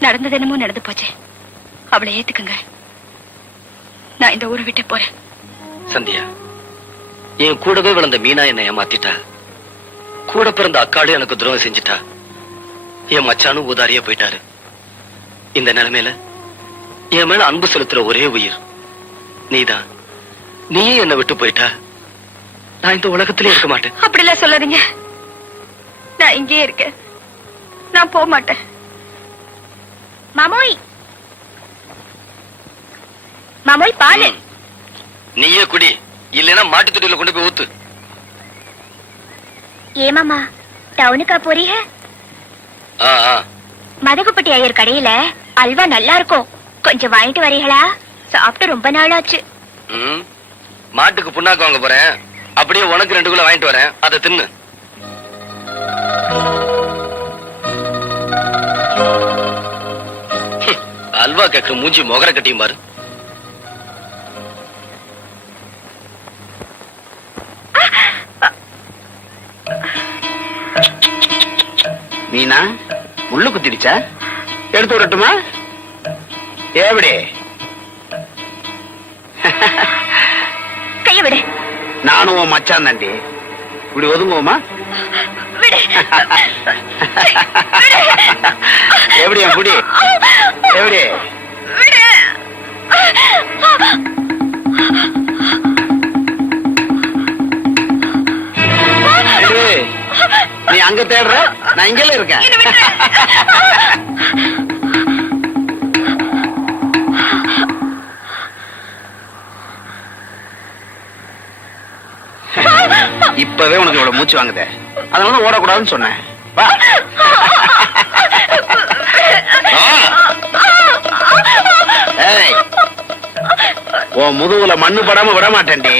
நடந்தது என்னமோ நடந்து போச்சு. அவளை ஏத்துக்குங்க. நான் இந்த ஊரை விட்டு போறேன். சந்தியா என் கூடவே வளர்ந்த மீனா என்னை ஏமாத்திட்டா? கூட பிறந்த அக்காளும் எனக்கு துரோகம் செஞ்சுட்டா? என் மச்சானும் ஊதாரியா போயிட்டாரு. இந்த நிலைமையில என் மேல அன்பு செலுத்துற ஒரே உயிர் நீதான். நீயே என்னை விட்டு போயிட்டா? நான் இந்த உலகத்திலே இருக்க மாட்டேன். அப்படிலாம் சொல்லாதீங்க. நான் இங்கேயே இருக்கேன். நான் போக மாட்டேன். மாமோய். மாமோய் பாலு. நீயே குடி. இல்லைன்னா மாட்டு தொட்டியில கொண்டு போய் ஊத்து. ஏமாமா டவுனுக்கா போறீங்க. மதகுப்பட்டி ஐயர் கடையில அல்வா நல்லா இருக்கும் கொஞ்சம் வாங்கிட்டு வரீங்களா? சாப்பிட்டு ரொம்ப நாள் ஆச்சு. மாட்டுக்கு புண்ணாக்கு வாங்க போறேன். அப்படியே உனக்கு ரெண்டு கிலோ வாங்கிட்டு வரேன். அதை தின்னு. அல்வா கேக்குற மூஞ்சி முகர கட்டியும் பாரு. மீனா முள்ளு குத்திடுச்சா? எடுத்து விடட்டுமா? எப்படி கைய விடு. நானும் உன் மச்சான் தாண்டி. இப்படி ஒதுங்குவோமா? விடு. எப்படி என் குடி எப்படி நீ அங்க தேடுற? நான் இங்கல இருக்கேன். இப்பவே உனக்கு இவ்வளவு மூச்சு வாங்குதே. அதனால ஓடக்கூடாதுன்னு சொன்னேன். உன் முதுகுல மண்ணு படாம விட மாட்டேன்டி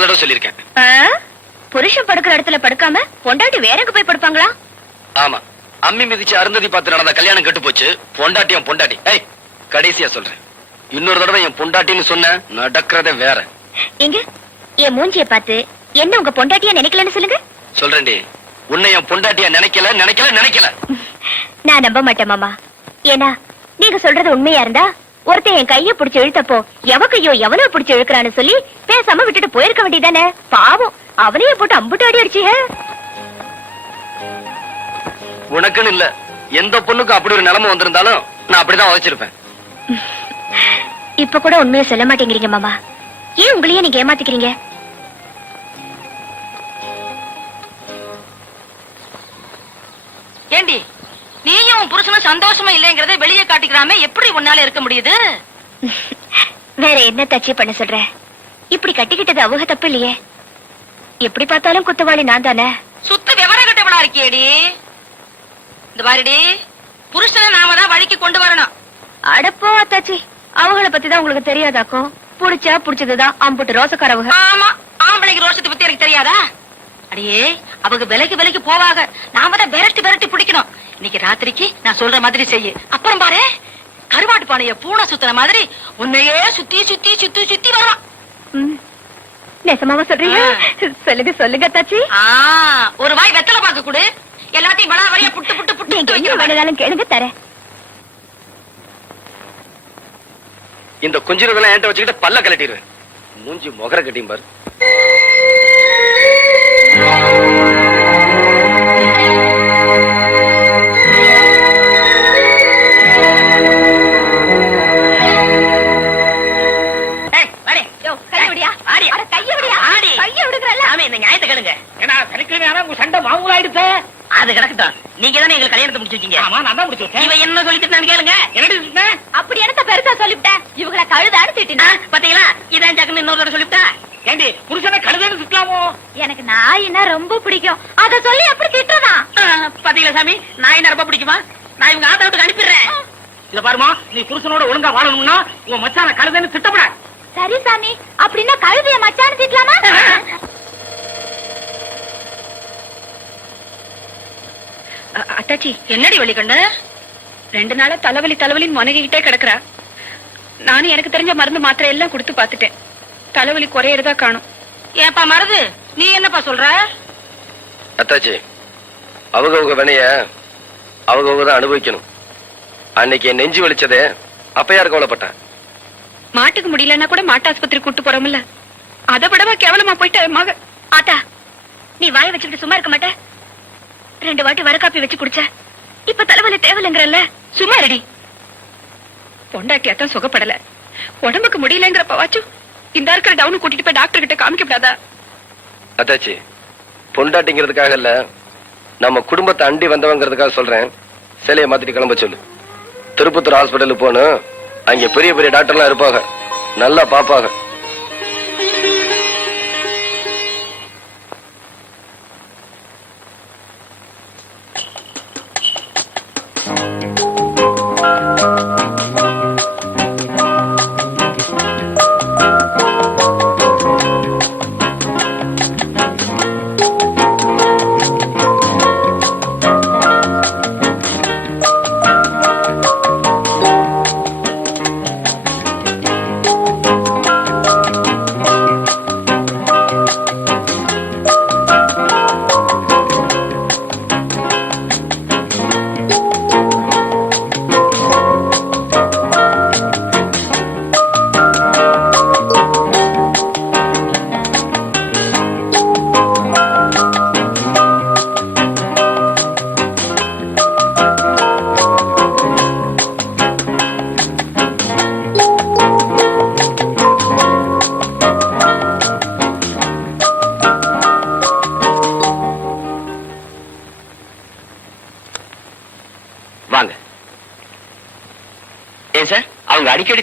எத்தனை தடவை சொல்லியிருக்கேன். ஆ? புருஷன் படுக்கிற இடத்துல படுக்காம பொண்டாட்டி வேற எங்க போய் படுப்பாங்களா? ஆமா. அம்மி மிதிச்சு அருந்ததி பார்த்து நடந்த கல்யாணம் கெட்டு போச்சு. பொண்டாட்டி என் பொண்டாட்டி. ஏய் கடைசியா சொல்றேன். இன்னொரு தடவை என் பொண்டாட்டின்னு சொன்ன நடக்கிறதே வேற. எங்க? என் மூஞ்சிய பார்த்து என்ன உங்க பொண்டாட்டியா நினைக்கலன்னு சொல்லுங்க. சொல்றேன்டி. உன்னை என் பொண்டாட்டியா நினைக்கல நினைக்கல நினைக்கல. நான் நம்ப மாட்டேன் மாமா. ஏன்னா நீங்க சொல்றது உண்மையா இருந்தா ஒருத்தன் என் கைய புடிச்சு இழுத்தப்போ எவ கையோ எவனோ புடிச்சு இழுக்கிறான்னு சொல்லி பேசாம விட்டுட்டு போயிருக்க வேண்டியதானே? பாவம். அவனையே போட்டு அம்புட்டு அடி அடிச்சீங்க. உனக்குன்னு இல்ல. எந்த பொண்ணுக்கும் அப்படி ஒரு நிலைமை வந்திருந்தாலும் நான் அப்படிதான் உழைச்சிருப்பேன் இப்ப கூட உண்மையை சொல்ல மாட்டேங்கிறீங்க மாமா. ஏன் உங்களையே நீங்க ஏமாத்திக்கிறீங்க? ஏண்டி? நீயும் உன் புருஷனும் சந்தோஷமா இல்லைங்கறத வெளியே காட்டிக்கிறாம எப்படி உன்னால இருக்க முடியுது? வேற என்ன தச்சு பண்ண சொல்ற? இப்படி கட்டிக்கிட்டது அவங்க தப்பு இல்லையே. எப்படி பார்த்தாலும் குத்தவாளி நான் தானே? சுத்த விவரம் கட்டவளா இருக்கியேடி? இந்த பாருடி புருஷனை நாம தான் வழிக்கு கொண்டு வரணும். அடப்போ அத்தாச்சி. அவங்கள பத்தி தான் உங்களுக்கு தெரியாதாக்கும்? புடிச்சா புடிச்சதுதான் அம்புட்டு ரோசக்காரவங்க. ஆமா ஆம்பளைக்கு ரோஷத்தை பத்தி எனக்கு தெரியாதா? அடியே அவங்க விலைக்கு விலைக்கு போவாங்க. நாம தான் விரட்டி விரட்டி பிடிக்கணும். இன்னைக்கு ராத்திரிக்கு நான் சொல்ற மாதிரி செய்யு. அப்புறம் பாரு கருவாட்டு பானைய பூனை சுத்துற மாதிரி உன்னையே சுத்தி சுத்தி சுத்தி சுத்தி வரும். நெசமாவா சொல்றீங்க? சொல்லுங்க சொல்லுங்க அத்தாச்சி. ஆ, ஒரு வாய் வெத்தலை பாக்க கொடு. எல்லாத்தையும் வள வழியா புட்டு புட்டு புட்டு வைக்கிறேன் வேணும்னாலும் கேளுங்க தரேன். இந்த குஞ்சிரதெல்லாம் என்கிட்ட வச்சுக்கிட்டு பல்ல கலட்டிடுவேன் மூஞ்சி முகர கட்டியும் பாரு. அது கிடக்கட்டும். நீங்க தானே எங்களுக்கு கல்யாணத்தை முடிச்சிருக்கீங்க ஆமா நான் தான் முடிச்சு வச்சேன். இவன் என்ன சொல்லிட்டு கேளுங்க. என்னடி சொன்னேன் அப்படி என்னத்த பெருசா சொல்லிவிட்டேன் இவங்கள கழுதான்னு திட்டினா பாத்தீங்களா? இதான் ஜக்குன்னு இன்னொரு தடவை சொல்லிவிட்டா ஏண்டி புருஷனை கழுதன்னு சுத்தலாமோ எனக்கு நாயின்னா ரொம்ப பிடிக்கும். அத சொல்லி எப்படி திட்டுறதா? பாத்தீங்களா சாமி? என்ன ரொம்ப பிடிக்குமா? நான் இவங்க ஆத்த விட்டு அனுப்பிடுறேன் இத பாருமா நீ புருஷனோட ஒழுங்கா வாழணும்னா உன் மச்சான கழுதன்னு திட்டப்படாது. சரி சாமி அப்படின்னா கழுதைய மச்சான்னு திட்டலாமா? அத்தாச்சி என்னடி வழிகண்டு ரெண்டு நாளா தலைவலி தலைவலின்னு முனகிக்கிட்டே கிடக்குறா. நானும் எனக்கு தெரிஞ்ச மருந்து மாத்திரை எல்லாம் கொடுத்து பார்த்துட்டேன். தலைவலி குறையறதா காணும். ஏப்பா மருது நீ என்னப்பா சொல்ற? அத்தாச்சி அவங்க அவங்க வினைய அவங்க அவங்க தான் அனுபவிக்கணும். அன்னைக்கு என் நெஞ்சு வலிச்சதே அப்ப யார் கவலைப்பட்டேன். மாட்டுக்கு முடியலன்னா கூட மாட்டு ஆஸ்பத்திரி கூட்டு போறோம்ல. அதை விடவா கேவலமா போயிட்ட மக ஆத்தா நீ வாய வச்சுக்கிட்டு சும்மா இருக்க மாட்ட. ரெண்டு வாட்டி வரக்காப்பி வச்சு குடிச்ச. இப்ப தலைவலி தேவையில்லைங்கிறல்ல. சும்மா ரெடி பொண்டாட்டியாத்தான் சுகப்படல. உடம்புக்கு முடியலங்கிறப்பவாச்சும் இந்த இருக்கிற டவுன் கூட்டிட்டு போய் டாக்டர் கிட்ட காமிக்கப்படாதா அத்தாச்சி பொண்டாட்டிங்கிறதுக்காக இல்ல நம்ம குடும்பத்தை அண்டி வந்தவங்கிறதுக்காக சொல்றேன். சிலையை மாத்திட்டு கிளம்ப சொல்லு. திருப்பத்தூர் ஹாஸ்பிட்டலுக்கு போகணும். அங்க பெரிய பெரிய டாக்டர்லாம் இருப்பாங்க. நல்லா பாப்பாங்க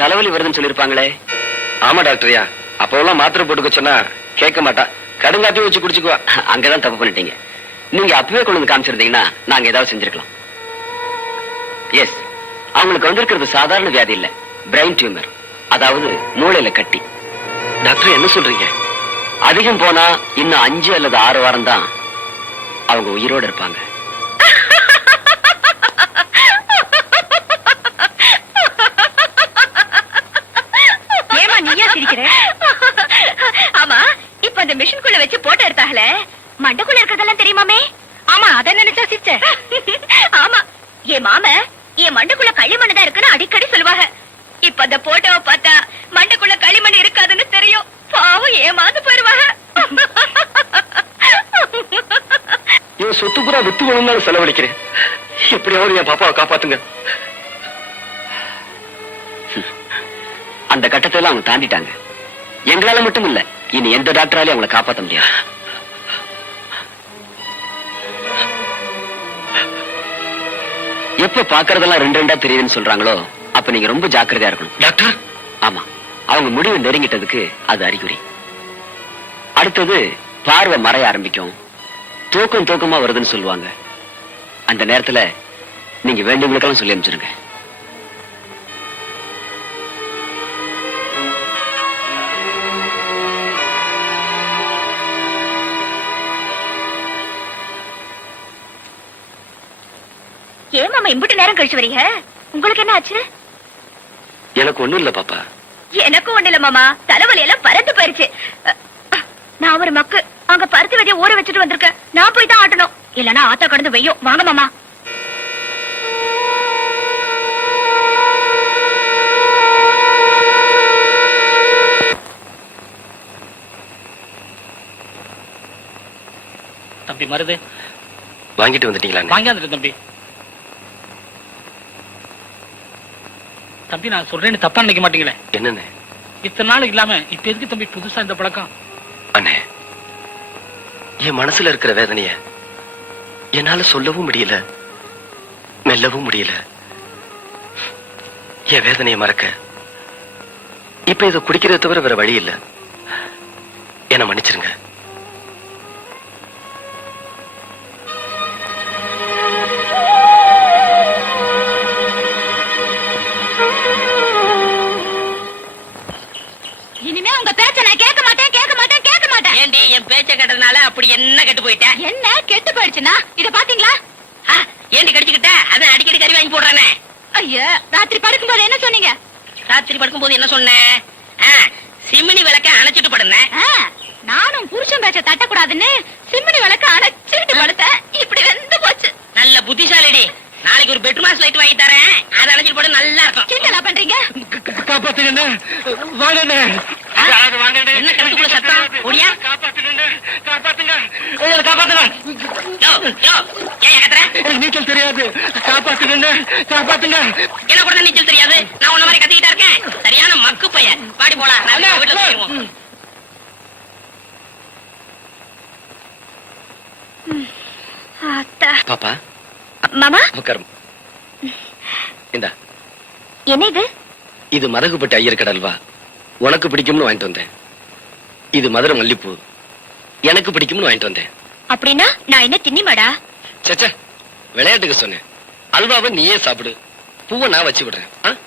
தலைவலி வருதுன்னு சொல்லிருப்பாங்களே ஆமா டாக்டர்யா. அப்போல்லாம் மாத்திரை போட்டுக்க சொன்னா கேட்க மாட்டா. கடுங்காட்டி வச்சு குடிச்சுக்குவா. அங்கதான் தப்பு பண்ணிட்டீங்க. நீங்க அப்பவே கொண்டு வந்து காமிச்சிருந்தீங்கன்னா நாங்க ஏதாவது செஞ்சிருக்கலாம். எஸ் அவங்களுக்கு வந்திருக்கிறது சாதாரண வியாதி இல்ல. பிரெயின் டியூமர் அதாவது மூளையில கட்டி. டாக்டர் என்ன சொல்றீங்க? அதிகம் போனா இன்னும் அஞ்சு அல்லது ஆறு வாரம் தான் அவங்க உயிரோட இருப்பாங்க. அந்த மிஷின்குள்ள வச்சு போட்டோ எடுத்தாங்களே? மண்டக்குள்ள இருக்கிறதெல்லாம் தெரியுமாமே? ஆமா அதை நினைச்சா சிச்ச. ஆமா. என் மாம என் மண்டக்குள்ள களிமண் தான் இருக்குன்னு அடிக்கடி சொல்லுவாங்க. இப்ப அந்த போட்டோவை பார்த்தா மண்டக்குள்ள களிமண் இருக்காதுன்னு தெரியும். பாவம் ஏமாந்து போயிருவாங்க. என் சொத்து பூரா வித்து வேணும்னாலும் செலவழிக்கிறேன். எப்படியாவது என் பாப்பாவை காப்பாத்துங்க. அந்த கட்டத்தை எல்லாம் அவங்க தாண்டிட்டாங்க. எங்களால மட்டும் இல்ல. இனி எந்த டாக்டராலையும் அவங்கள காப்பாத்த முடியாது. எப்ப பாக்குறதெல்லாம் ரெண்டு ரெண்டா தெரியுதுன்னு சொல்றாங்களோ அப்ப நீங்க ரொம்ப ஜாக்கிரதையா இருக்கணும். டாக்டர்? ஆமா. அவங்க முடிவு நெருங்கிட்டதுக்கு அது அறிகுறி. அடுத்தது பார்வை மறைய ஆரம்பிக்கும். தூக்கம் தூக்கமா வருதுன்னு சொல்லுவாங்க. அந்த நேரத்துல நீங்க வேண்டியவங்களுக்கெல்லாம் சொல்லி அனுப்பிச்சிருங்க. ஏன் மாமா இம்புட்டு நேரம் கழிச்சு வரீங்க? உங்களுக்கு என்ன ஆச்சு? எனக்கு ஒண்ணும் இல்ல பாப்பா. எனக்கும் ஒண்ணு இல்ல மாமா. தலைவலி எல்லாம் பறந்து போயிருச்சு. நான் ஒரு மக்கு. அங்க பருத்தி விதைய ஊற வச்சுட்டு வந்திருக்கேன். நான் போய் தான் ஆட்டணும். இல்லனா ஆத்தா கடந்து வெய்யும். வாங்க மாமா. தம்பி மருது. வாங்கிட்டு வந்துட்டீங்களா வாங்கியாந்துட்டு தம்பி. தம்பி நான் சொல்றேன்னு தப்பா நினைக்க மாட்டீங்களே. என்னன்னு இத்தனை நாள் இல்லாம இப்ப எதுக்கு தம்பி புதுசா இந்த பழக்கம்? அண்ணே என் மனசுல இருக்கிற வேதனைய என்னால சொல்லவும் முடியல மெல்லவும் முடியல. என் வேதனையை மறக்க இப்ப இதை குடிக்கிறத தவிர வேற வழி இல்ல. என்ன கெட்டு போயிடுச்சுன்னா? இத பாத்தீங்களா? ஏண்டி கடிச்சுக்கிட்ட? அதான் அடிக்கடி கறி வாங்கி போடுறானே. ஐயா ராத்திரி படுக்கும்போது என்ன சொன்னீங்க? ராத்திரி படுக்கும்போது என்ன சொன்னேன் ஆ, சிமினி விளக்க அணைச்சிட்டு படுனேன். ஆ, நானும் புருஷன் பேச்ச தட்டக்கூடாதுன்னு சிம்மினி விளக்க அணைச்சிட்டு படுத்தேன். இப்படி வெந்து போச்சு. நல்ல புத்திசாலிடி. நாளைக்கு ஒரு பெட்ரூமாஸ் லைட் வாங்கி தரேன். அதை அணைச்சிட்டு போட நல்லா இருக்கும். கிண்டலா பண்றீங்க? காப்பாத்துங்க என்ன கணக்குள்ள சத்தம்? ஓடியா காப்பாத்துங்க காப்பாத்துங்க காப்பாத்துங்க யோ யோ ஏன் கத்துற எனக்கு நீச்சல் தெரியாது. காப்பாத்துங்க காப்பாத்துங்க. என்ன கூட நீச்சல் தெரியாது. நான் உன்ன மாதிரி கத்திக்கிட்டா இருக்கேன். சரியான மக்கு பையன். பாடி போலாம். நான் வீட்டுல போயிருவோம். பாப்பா. மாமா? உட்காரும் இந்தா. என்ன இது? இது மதகுப்பட்டு ஐயர் கடல்வா உனக்கு பிடிக்கும்னு வாங்கிட்டு வந்தேன். இது மதுரை மல்லிப்பூ. எனக்கு பிடிக்கும்னு வாங்கிட்டு வந்தேன். அப்படின்னா நான் என்ன தின்னிமாடா? சச்சா விளையாட்டுக்கு சொன்னேன். அல்வாவை நீயே சாப்பிடு. பூவை நான் வச்சு விடுறேன்.